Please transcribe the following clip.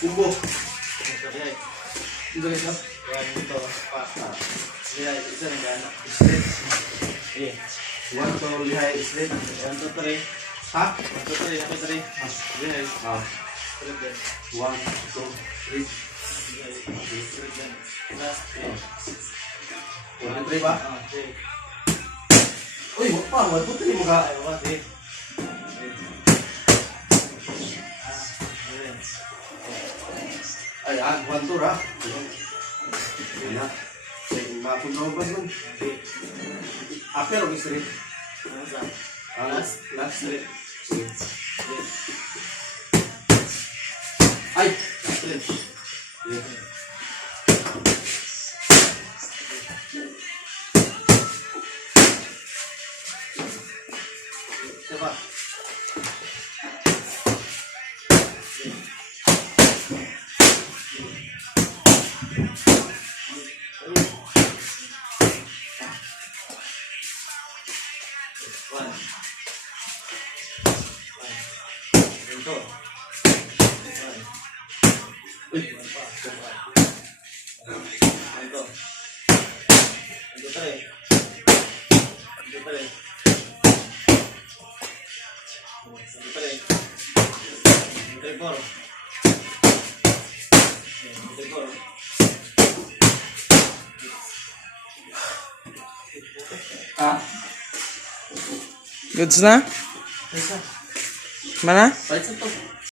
Kubo. Ito ito. Lihay, isa na gana. Straight. Yeah. 1 to lihay straight. 1, 2, 3. Ha? 1, 2, 3. 1, 2, 3. Lihay. Ah. Straight din. 1, 2, 3. Lihay. Straight din. Last. 1, 3 ba? Okay. Uy, wag pa. 1, 2, 3 mo ka. Ay, 1, 3. Ay, 1, 2 ra. Yan na. Mapunta mo ba nun? Upper o straight? Last straight. Ay! Straight. Diba? Goods na? Mana? Balik sa to.